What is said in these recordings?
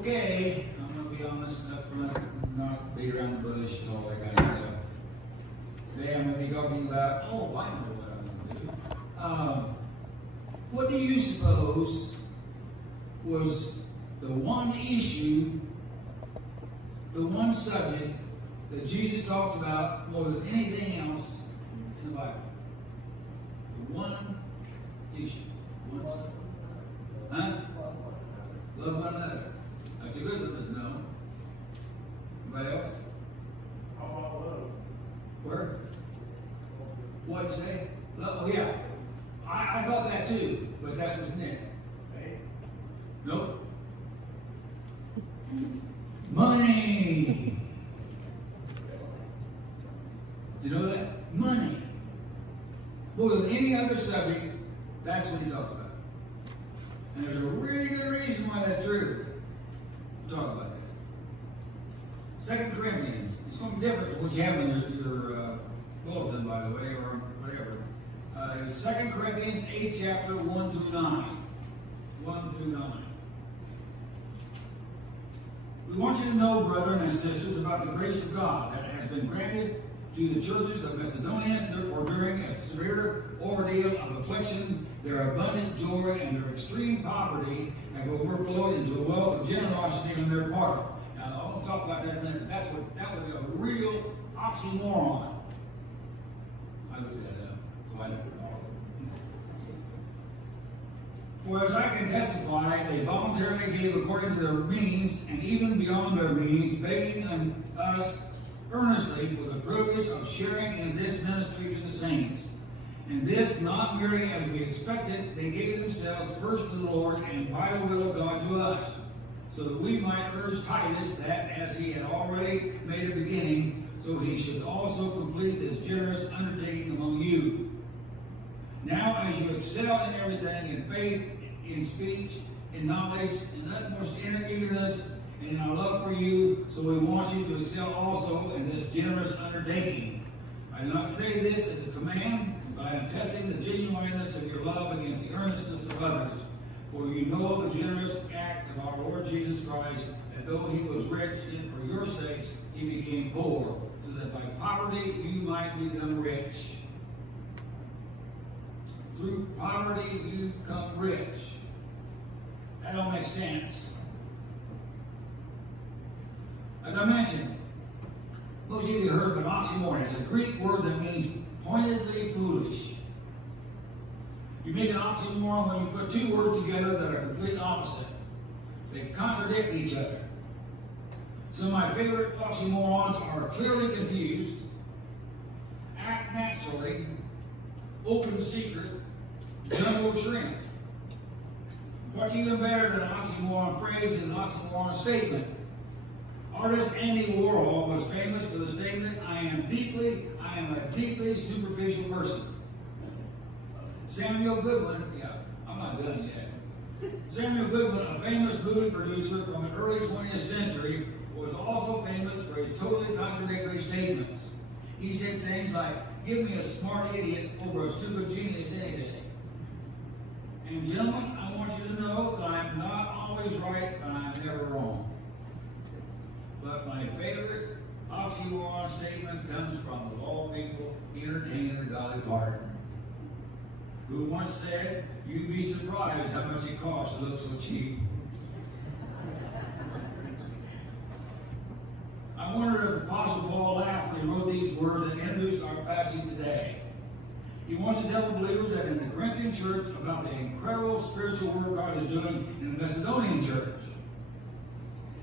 Okay, I'm going to be honest up front, not beat around the bush and all that kind of stuff. Today I'm going to be talking about, I know what I'm going to do. What do you suppose was the one issue, the one subject that Jesus talked about more than anything else in the Bible? The one issue, one subject. Huh? Love one another. That's a good one to know. Anybody else? How about love? Where? What did you say? Love, oh yeah. I thought that too, but that was Nick. Hey? Nope. Money. Did you know that? Money. More than any other subject, that's what he talked about. And there's a really good reason why that's true. We'll talk about that. 2 Corinthians. It's going to be different than what you have in your bulletin, by the way, or whatever. 2 Corinthians 8, chapter 1 through 9. 1 through 9. We want you to know, brethren and sisters, about the grace of God that has been granted to the churches of Macedonia. Therefore, during a severe ordeal of affliction, their abundant joy and their extreme poverty have overflowed into a wealth of generosity on their part. Now, I won't talk about that in a minute, but that would be a real oxymoron. I looked that up, so I know. For as I can testify, they voluntarily gave according to their means, and even beyond their means, begging us earnestly for the privilege of sharing in this ministry to the saints. And this not merely as we expected, they gave themselves first to the Lord and by the will of God to us, so that we might urge Titus that as he had already made a beginning, so he should also complete this generous undertaking among you. Now as you excel in everything, in faith, in speech, in knowledge, in utmost eagerness, and in our love for you, so we want you to excel also in this generous undertaking. I do not say this as a command, but I am testing the genuineness of your love against the earnestness of others. For you know the generous act of our Lord Jesus Christ, that though he was rich, yet for your sakes he became poor, so that by poverty you might become rich. Through poverty you become rich. That don't make sense. As I mentioned, most of you heard of an oxymoron. It's a Greek word that means pointedly foolish. You make an oxymoron when you put two words together that are completely opposite. They contradict each other. Some of my favorite oxymorons are clearly confused, act naturally, open secret, jumbo shrimp. What's even better than an oxymoron phrase is an oxymoron statement. Artist Andy Warhol was famous for the statement, I am a deeply superficial person. Samuel Goodwin, I'm not done yet. Samuel Goodwin, a famous movie producer from the early 20th century, was also famous for his totally contradictory statements. He said things like, give me a smart idiot over a stupid genius any day. And gentlemen, I want you to know that I am not always right, but I am never wrong. But my favorite oxymoron statement comes from, of all people, entertainer Dolly Parton, who once said, you'd be surprised how much it costs to look so cheap. I wonder if the Apostle Paul laughed when he wrote these words and introduced our passage today. He wants to tell the believers that in the Corinthian church about the incredible spiritual work God is doing in the Macedonian church.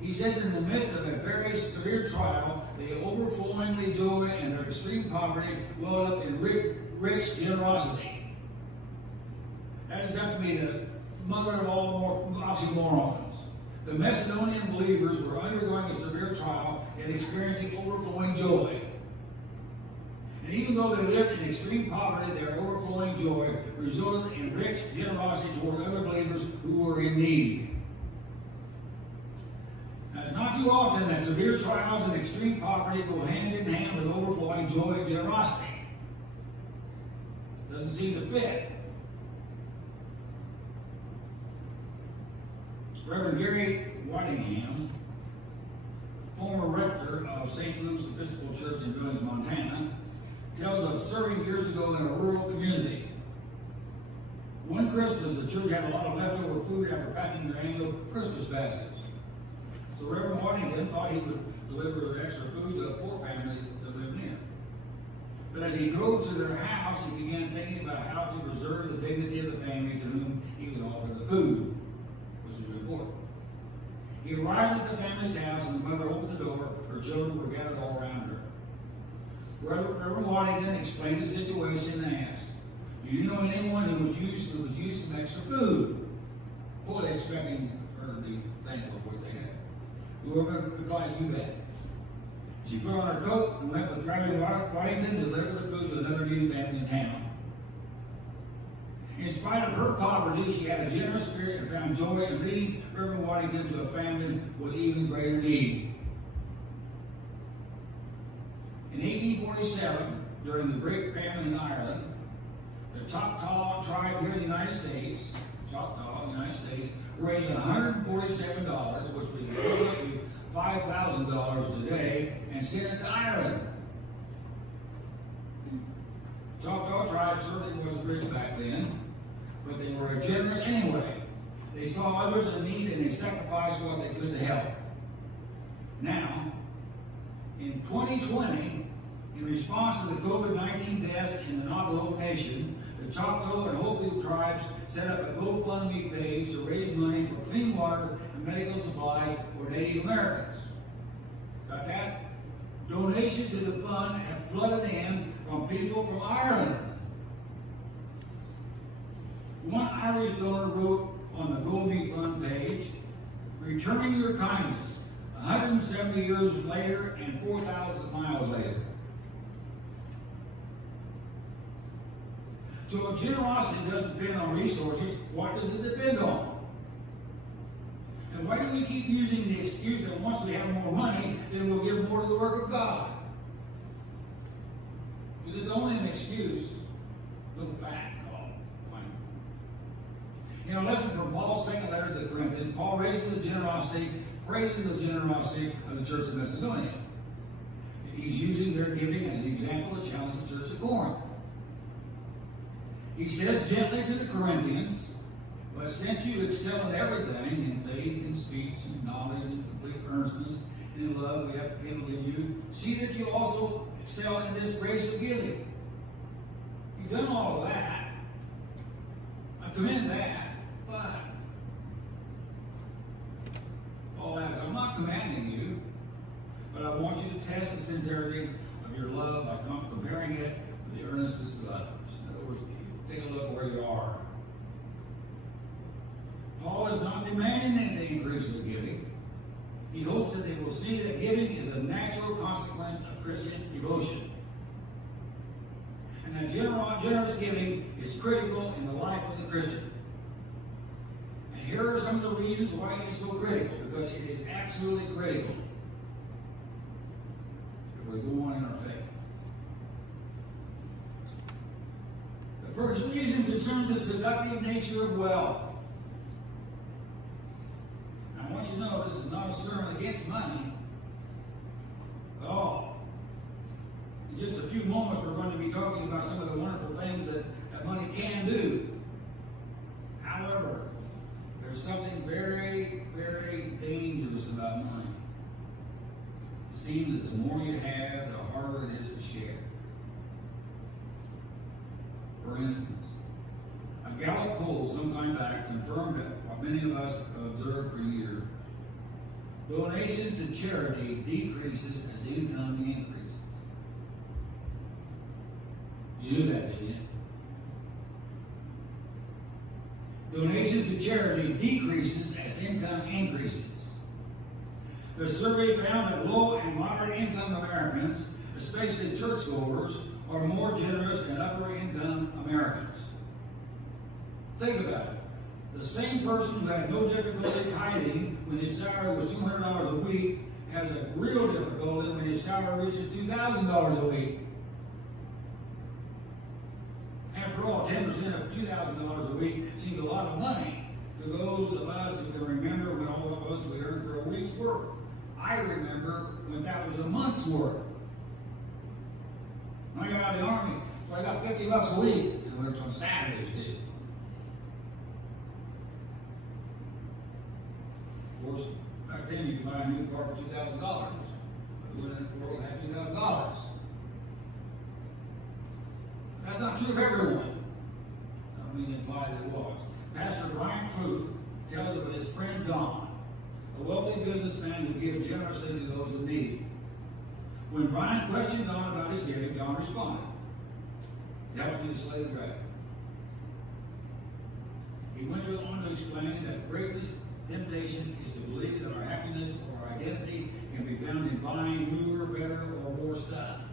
He says in the midst of a very severe trial, the overflowingly joy and their extreme poverty welled up in rich generosity. That has got to be the mother of all oxymorons. The Macedonian believers were undergoing a severe trial and experiencing overflowing joy. And even though they lived in extreme poverty, their overflowing joy resulted in rich generosity toward other believers who were in need. Now, it's not too often that severe trials and extreme poverty go hand in hand with overflowing joy and generosity. Doesn't seem to fit. Reverend Gary Whitingham, former rector of St. Luke's Episcopal Church in Billings, Montana, tells of serving years ago in a rural community. One Christmas, the church had a lot of leftover food after packing their annual Christmas baskets. So Reverend Whitington thought he would deliver extra food to a poor family that lived near. But as he drove to their house, he began thinking about how to preserve the dignity of the family to whom he would offer the food, which was important. He arrived at the family's house, and the mother opened the door. Her children were gathered all around her. Reverend Whitington explained the situation and asked, "Do you know anyone who would use some extra food?" Fully expecting her to be thankful for what they had. Whoever replied, "You bet." She put on her coat and went with Reverend Whitington to deliver the food to another needy family in town. In spite of her poverty, she had a generous spirit and found joy in leading Reverend Whitington to a family with even greater need. In 1847, during the Great Famine in Ireland, the Choctaw tribe here in the United States, raised $147, which would be equivalent to $5,000 today, and sent it to Ireland. Choctaw tribe certainly wasn't rich back then, but they were generous anyway. They saw others in need and they sacrificed what they could to help. Now, in 2020, in response to the COVID-19 deaths in the Navajo Nation, the Choctaw and Hopi tribes set up a GoFundMe page to raise money for clean water and medical supplies for Native Americans. Got that? Donations to the fund have flooded in from people from Ireland. One Irish donor wrote on the GoMe Fund page, "Returning your kindness, 170 years later and 4,000 miles later." So if generosity doesn't depend on resources, what does it depend on? And why do we keep using the excuse that once we have more money, then we'll give more to the work of God? Because it's only an excuse, no fact at all. You know, listen from Paul's second letter to the Corinthians. Paul praises the generosity of the church of Macedonia. He's using their giving as an example to challenge the church of Corinth. He says gently to the Corinthians, "But since you excel in everything, in faith, in speech, in knowledge, in complete earnestness, and in love we have kindled in you, see that you also excel in this grace of giving." You've done all of that. I commend that, but Paul adds, "I'm not commanding you, but I want you to test the sincerity of your love by comparing it with the earnestness of others." In other words, take a look where you are. Paul is not demanding any increase of giving. He hopes that they will see that giving is a natural consequence of Christian devotion. And that generous giving is critical in the life of the Christian. And here are some of the reasons why it's so critical, because it is absolutely critical if we go on in our faith. The first reason concerns the seductive nature of wealth. Now, I want you to know this is not a sermon against money at all. In just a few moments, we're going to be talking about some of the wonderful things that money can do. However, there's something very, very dangerous about money. It seems that the more you have, the harder it is to share. For instance, a Gallup poll some time back confirmed that what many of us have observed for years: donations to charity decreases as income increases. You knew that, didn't you? Donations to charity decreases as income increases. The survey found that low and moderate income Americans, especially churchgoers, are more generous than upper income Americans. Think about it. The same person who had no difficulty tithing when his salary was $200 a week has a real difficulty when his salary reaches $2,000 a week. After all, 10% of $2,000 a week seems a lot of money to those of us who can remember when all of us we earned for a week's work. I remember when that was a month's work. When I got out of the army, so I got $50 a week. I worked on Saturdays too. Of course, back then you could buy a new car for $2,000. But who in the world had $2,000? That's not true of everyone. I don't mean to imply that it was. Pastor Brian Cluth tells of his friend Don, a wealthy businessman who gave generously to those in need. When Brian questioned Don about his giving, Don responded, "He helps me to slay the dragon." He went on to explain that greatest temptation is to believe that our happiness or our identity can be found in buying newer, better, or more stuff.